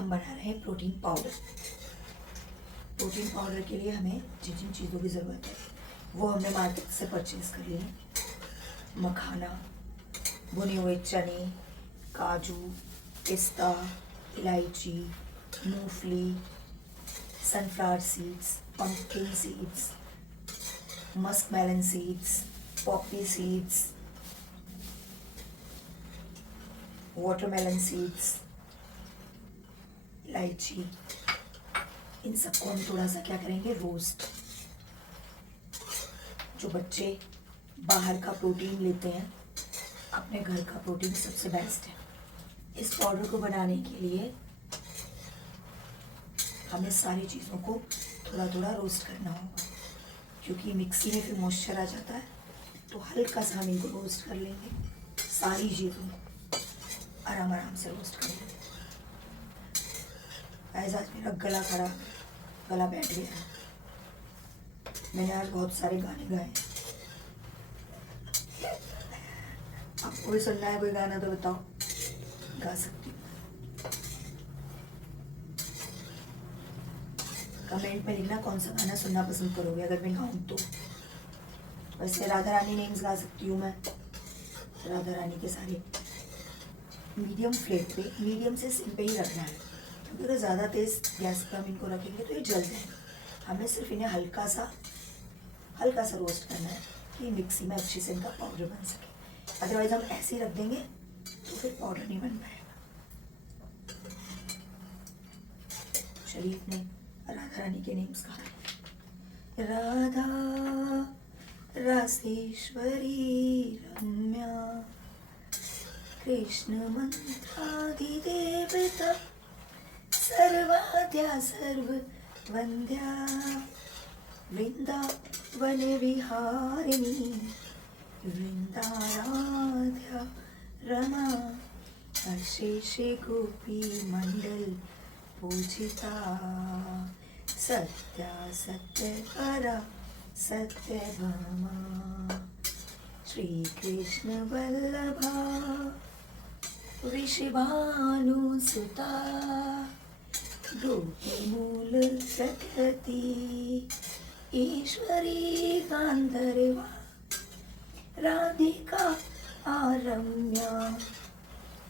हम बना रहे हैं प्रोटीन पाउडर। प्रोटीन पाउडर के लिए हमें जिन जिन चीज़ों की ज़रूरत है वो हमने मार्केट से परचेज़ कर लिए। मखाना, भुने हुए चने, काजू, पिस्ता, इलायची, मूंगफली, sunflower seeds, pumpkin seeds, musk melon seeds, poppy seeds, watermelon seeds, इलायची, इन सबको हम थोड़ा सा क्या करेंगे, रोस्ट। जो बच्चे बाहर का प्रोटीन लेते हैं, अपने घर का प्रोटीन सबसे बेस्ट है। इस पाउडर को बनाने के लिए हमें सारी चीज़ों को थोड़ा थोड़ा रोस्ट करना होगा, क्योंकि मिक्सी में फिर मॉइस्चर आ जाता है। तो हल्का सा हम इनको रोस्ट कर लेंगे, सारी चीज़ों को आराम आराम से रोस्ट कर लेंगे। आज मेरा गला खराब, गला बैठ गया। मैंने आज बहुत सारे गाने गाए। आपको भी सुनना है कोई गाना तो बताओ, गा सकती हूँ। कमेंट में लिखना कौन सा गाना सुनना पसंद करोगे अगर मैं गाऊँ तो। वैसे राधा रानी नेम्स गा सकती हूँ मैं, राधा रानी के सारे। मीडियम फ्लेम पे, मीडियम से सिम पे ही रखना है, क्योंकि अगर ज़्यादा तेज़ गैस पर हम इनको रखेंगे तो ये जल जाएंगे। हमें सिर्फ इन्हें हल्का सा रोस्ट करना है कि मिक्सी में अच्छे से इनका पाउडर बन सके। अदरवाइज हम ऐसे ही रख देंगे तो फिर पाउडर नहीं बन पाएगा। शरीफ ने राधा रानी के नेम्स कहा, राधा रासेश्वरी रम्या, कृष्ण मंत्रादिदेवता, सर्वाद्या सर्ववन्द्या, वृंदावन विहारिणी, वृंदाराध्या रमा, अशेषे गोपी मंडल पूजिता, सत्या सत्यपरा सत्यभामा, श्री कृष्ण वल्लभा ऋषिभानुसुता, गोपीमूल प्रकृति, ईश्वरी गांधर्वा, राधिका आरम्या,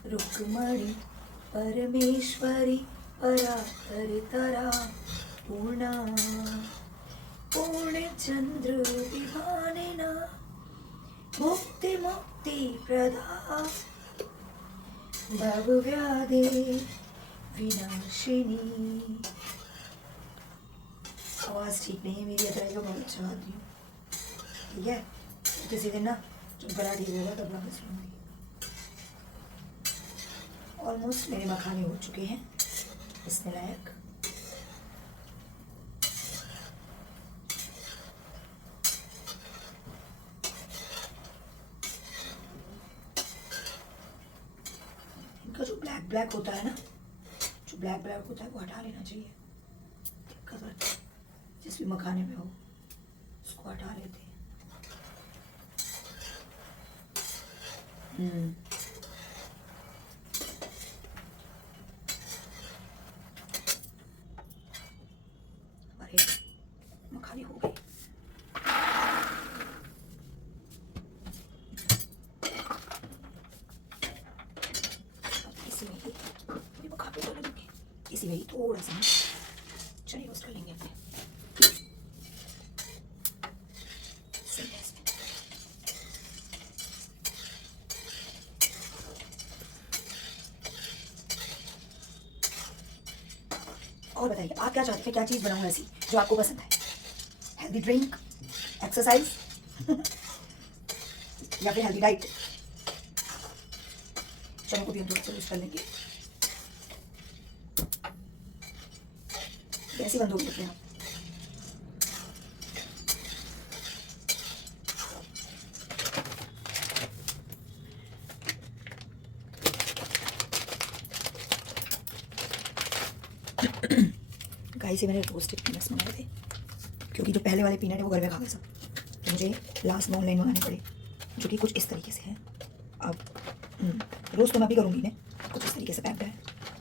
रुक्मणी परमेश्वरी, परात्परतरा पूर्णा, पूर्णचंद्र विभानिना, मुक्ति मुक्ति प्रदा, भवव्याधि विनाशिनी। आवाज़ ठीक नहीं है मेरी, अदरवाइज मैं बहुत अच्छा गाती हूँ, ठीक है। किसी दिन ना जब गला ठीक होगा तब मैं सुनूंगी। ऑलमोस्ट मेरे मखाने हो चुके हैं इसमें लायक। इनका जो ब्लैक ब्लैक होता है ना, जो ब्लैक ब्लैक होता है वो हटा लेना चाहिए। दिक्कत होती है जिस भी मखाने में हो, उसको हटा लेते हैं। हमारे मखाने हो गए। इसी में ही थोड़ा सा चने रोस्ट कर लेंगे अपने। और बताइए आप क्या चाहते हैं, क्या चीज़ बनाऊँ ऐसी जो आपको पसंद है? हेल्दी ड्रिंक, एक्सरसाइज या फिर हेल्दी डाइट? चने को भी हम थोड़ा सा रोस्ट कर लेंगे। कैसी बंद होगी देखिए आप। गाइस, मैंने रोस्टेड पीनट्स मंगाए थे, क्योंकि जो पहले वाले पीनट है वो घर में खा गए सब, तो मुझे लास्ट में ऑनलाइन मंगाने पड़े, जो कि कुछ इस तरीके से हैं। अब रोस्ट तो मैं भी करूँगी, मैं कुछ इस तरीके से पैक्ड है।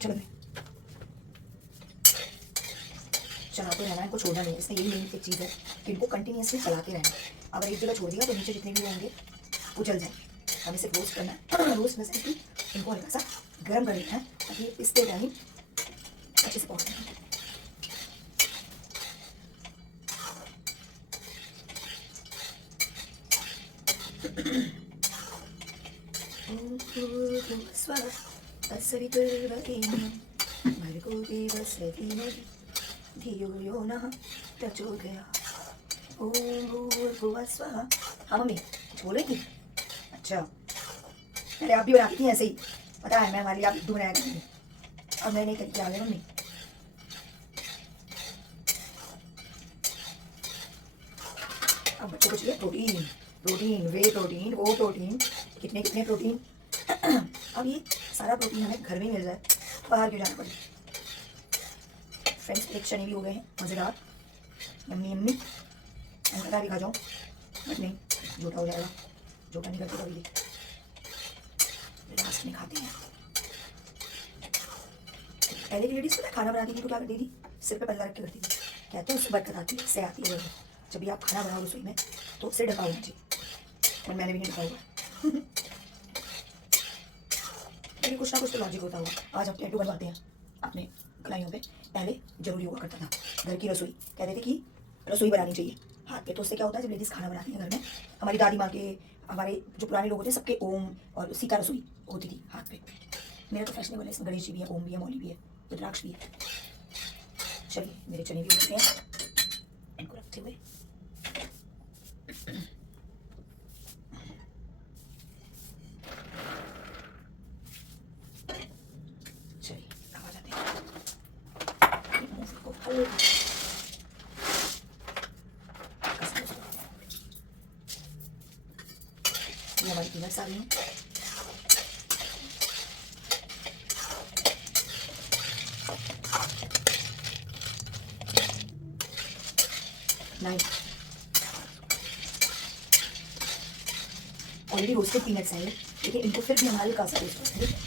चलो चलाते रहना, इनको छोड़ना नहीं है। इसमें यही मेन एक चीज़ है कि इनको कंटिन्यूसली चलाते रहना। अगर एक जगह छोड़ दिया तो नीचे जितने भी होंगे वो जल जाए। हमें सिर्फ रोस्ट करना है। रोस्ट में से इनको हल्का सा गर्म कर लेना है ताकि ये पिसते टाइम अच्छे से पहुँच जाए। धियो नः प्रचोदयात्। ओम भूर्भुवः स्वः। हाँ मम्मी बोलेगी? अच्छा, अरे आप भी बनाती थी ऐसे ही, पता है मैं हमारे लिए आप लड्डू बनाया करती थी। अब नए नए तरीके आ गए मम्मी। अब बच्चों को चाहिए प्रोटीन, प्रोटीन, वे प्रोटीन, वो प्रोटीन, कितने कितने प्रोटीन। अब ये सारा प्रोटीन हमें घर में मिल जाए, बाहर क्यों जाना पड़े। फ्रेंड्स एक चने भी हो गए हैं मज़ेदार, यम्मी यम्मी। मैं पता भी खा जाऊँ बट नहीं, झूठा हो जाएगा। झूठा नहीं करते कभी, लास्ट में खाते हैं। पहले की लेडीज पता खाना बनाती थी तो क्या करती थी, सिर पे पल्ला रख के करती थी। कहते हैं उससे बरकत आती है, इससे आती है। जब भी आप खाना बनाओ रसोई में तो सिर ढका होना चाहिए, पर मैंने भी नहीं ढका हुआ। लेकिन कुछ ना कुछ तो लॉजिक होता होगा। आज हम टैटू बनवाते हैं अपने कलाइयों पे। पहले जरूरी हुआ करता था घर की रसोई, कहते थे कि रसोई बनानी चाहिए हाथ पे। तो उससे क्या होता है, जब लेडीज़ खाना बनाती हैं घर में, हमारी दादी माँ के, हमारे जो पुराने लोग होते हैं, सबके ओम और सीता रसोई होती थी हाथ पे। मेरा तो फैशनेबल है, इसमें गणेश जी भी है, ओम भी है, मौली भी है, रुद्राक्ष भी है। चलिए मेरे चने भी हो चुके हैं, इनको रखते हुए चलिए अब आ जाते हैं। मूंगफली को हल्का ये हमारी पीनट्स आ गई हैं। ऑलरेडी रोस्टेड पीनट्स हैं ये, लेकिन इनको फिर भी हमारे हल्का सा रोस्ट करते हैं।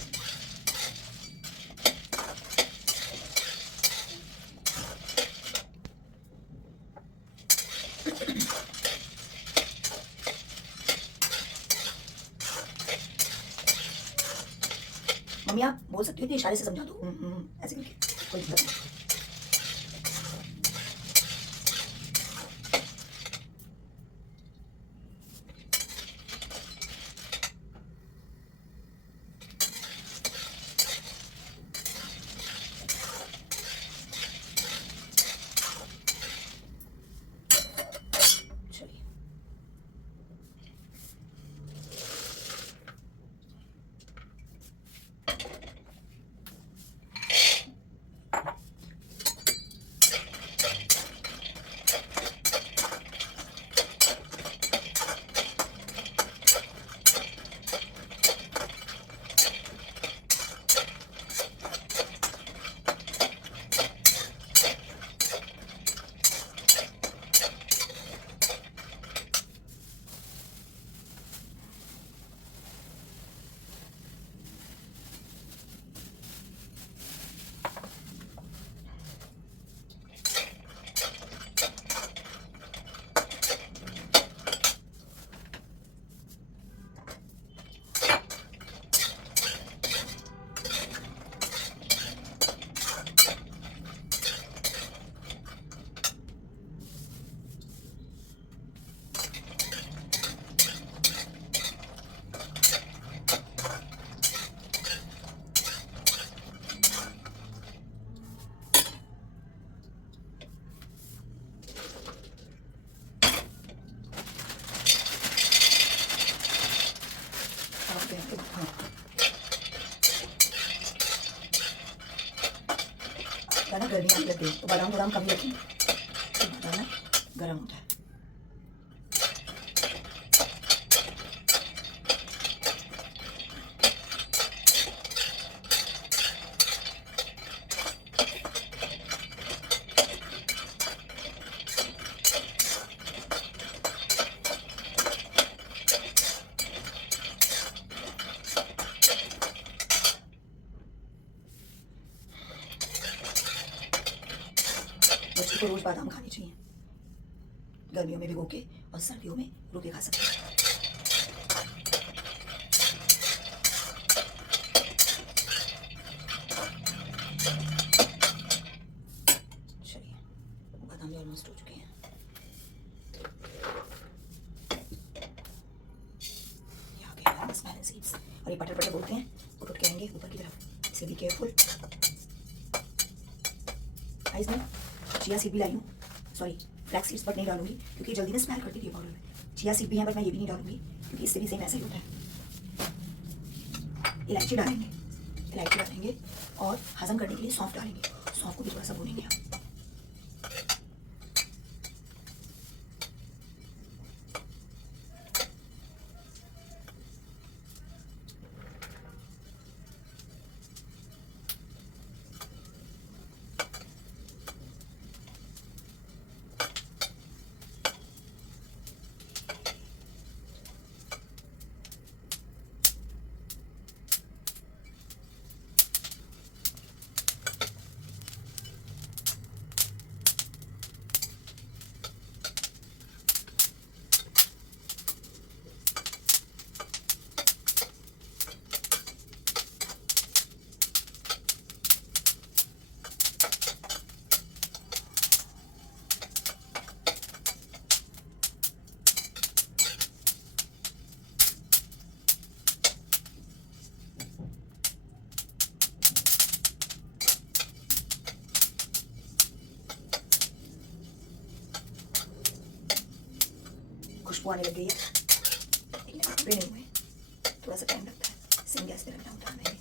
मम्मी आप बोल सकती हो कि इशारे से समझा दो, ऐसे करके, कोई दिक्कत नहीं। चलिए ना गर्मी आने लग गई तो बादाम बादाम कम रखें, बादाम गर्म होता है। आपको रोज बादाम खाने चाहिए, गर्मियों में भिगो के और सर्दियों में रो के खा सकते हैं। चलिए, बादाम भी ऑलमोस्ट हो चुके हैं। ये आ गए हमारे स्मैलन सीड्स, और ये पटर पटर बोलते हैं, उठ उठ के आएंगे ऊपर की तरफ, इसे भी केयरफुल। गाइस मैं चिया सीड भी लाई हूँ, सॉरी फ्लैक्स सीड्स, बट नहीं डालूंगी क्योंकि जल्दी में स्मेल करती थी पाउडर में। चिया सीड भी है बट मैं ये भी नहीं डालूंगी क्योंकि इससे भी सेम ऐसा ही होता है। इलायची डालेंगे, इलायची डालेंगे और हजम करने के लिए सौंफ डालेंगे, सौंफ को भी थोड़ा सा भूनेंगे आप। खुशबू आने लग गई है, लेकिन पूरे नहीं हुए, थोड़ा सा टाइम लगता है, सेम गैस पे रखना होता है हमें।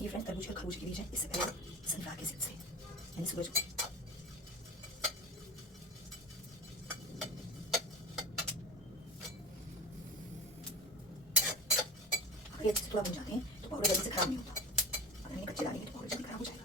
ये फ्रेंड्स तरबूज और खरबूजे के बीज हैं, इससे पहले सनफ्लावर के सीड से यानी सूरज। ये अच्छे से थोड़ा भून जाते हैं तो पाउडर जल्दी से खराब नहीं होता। अगर नहीं कच्चे डालेंगे तो पाउडर जल्दी खराब हो जाएगा।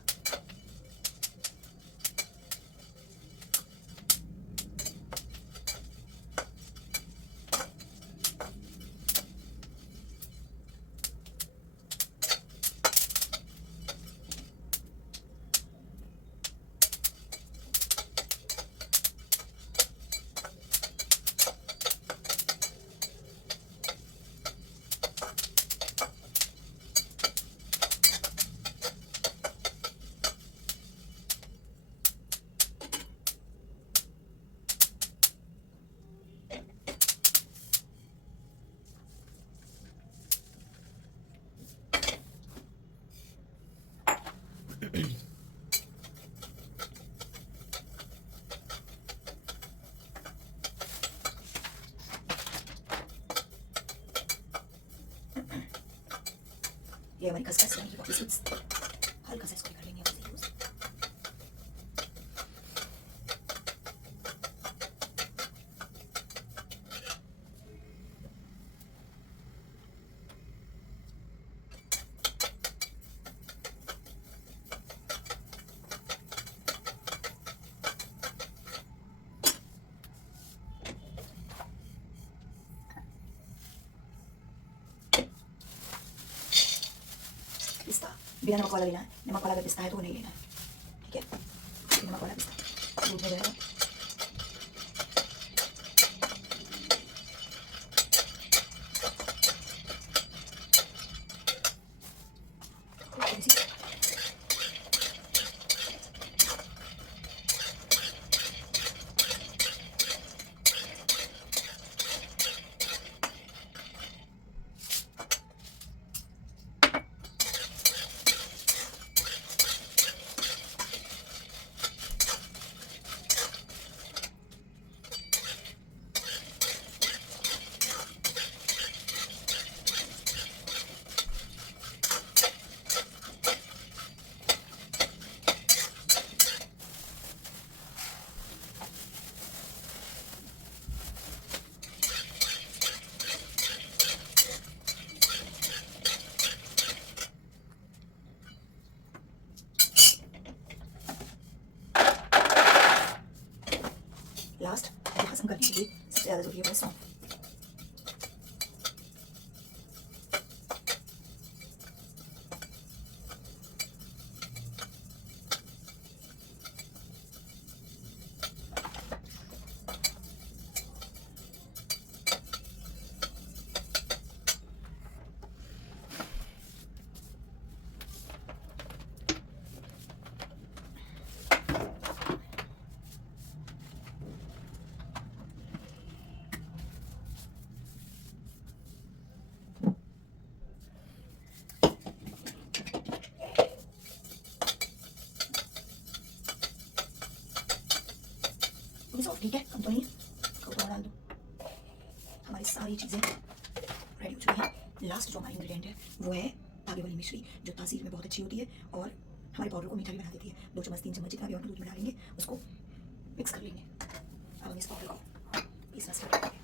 ये हमारी खसखस यानी कि पॉपी सीड्स, हल्का सा इसको कर लेंगे वैसे यूज। पिस्ता बिना नमक वाला लेना है, नमक वाला अगर पिस्ता है तो वो नहीं लेना है, ठीक है। नमक वाला पिस्ता दूध में जाएगा। लास्ट खत्म करने के लिए सबसे ज़्यादा जरूरी है सौंफ। ठीक है, कम तो नहीं है, कौन डाल दो। हमारी सारी चीज़ें रेडी हो चुकी हैं। लास्ट जो हमारी इंग्रेडिएंट है वो है धागे वाली मिश्री, जो तासीर में बहुत अच्छी होती है और हमारे पाउडर को मीठा भी बना देती है। 2 चम्मच 3 चम्मच जितना भी और दूध में डालेंगे उसको मिक्स कर लेंगे। अब हम इस पाउडर को पीसना स्टार्ट करेंगे।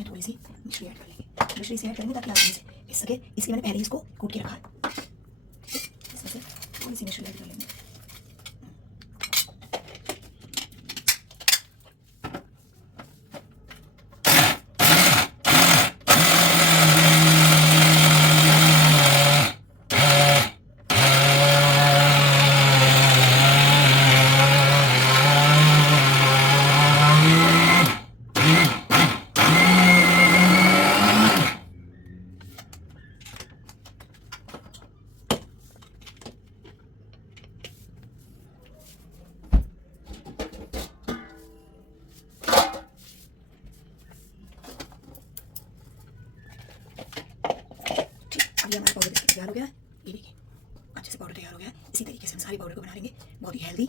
थोड़ी सी मिश्री ऐड कर लेंगे, मिश्री से ऐड करेंगे ताकि आसानी से पिस सके, इसलिए मैंने पहले ही इसको कूट के रखा है। इसमें से थोड़ी सी मिश्री ऐड कर लेंगे। ये हमारा पाउडर बिस्किट तैयार हो गया है। ये देखिए अच्छे से पाउडर तैयार हो सारे पाउडर को बना लेंगे बहुत ही हेल्दी